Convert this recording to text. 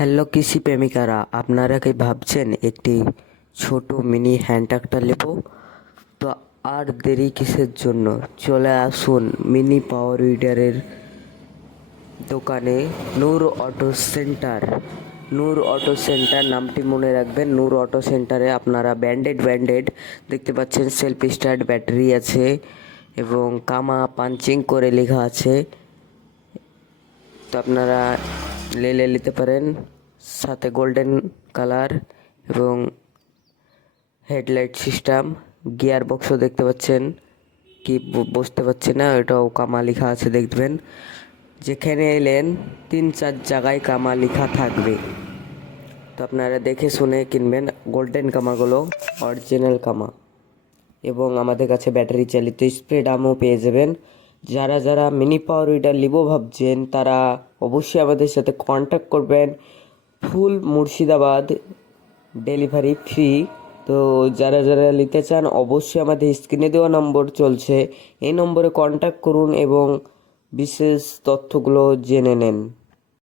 Hello কৃষি প্রেমিকারা, আপনারা কি ভাবছেন একটি ছোট মিনি হ্যান্ড ট্রাক্টর নেব? তো আর দেরি কিসের জন্য, চলে আসুন মিনি পাওয়ার উইডারের দোকানে। নূর অটো সেন্টার। নূর অটো সেন্টার নামটি মনে রাখবেন। নূর অটো সেন্টারে আপনারা ব্যান্ডেড দেখতে পাচ্ছেন, সেলফ স্টার্ট ব্যাটারি আছে এবং কামা পাঞ্চিং করে লেখা আছে। তো আপনারা নিতে পারেন, সাথে গোল্ডেন কালার এবং হেডলাইট সিস্টেম, গিয়ার বক্সও দেখতে পাচ্ছেন। কি বুঝতে পারছি না, এটাও কামা লেখা আছে দেখবেন। যেখানে এলেন 3-4 জায়গায় কামা লেখা থাকবে, তো আপনারা দেখে শুনে কিনবেন। গোল্ডেন কামাগুলো অরিজিনাল কামা, এবং আমাদের কাছে ব্যাটারি চালিত স্প্রে ড্রামও পেয়ে যাবেন। যারা যারা মিনি পাওয়ার উইডার নিব ভাবছেন তারা অবশ্যই আমাদের সাথে কন্ট্যাক্ট করবেন। ফুল মুর্শিদাবাদ ডেলিভারি ফ্রি। তো যারা যারা নিতে চান অবশ্যই আমাদের স্ক্রিনে দেওয়া নম্বর চলছে, এই নম্বরে কন্ট্যাক্ট করুন এবং বিশেষ তথ্যগুলো জেনে নেন।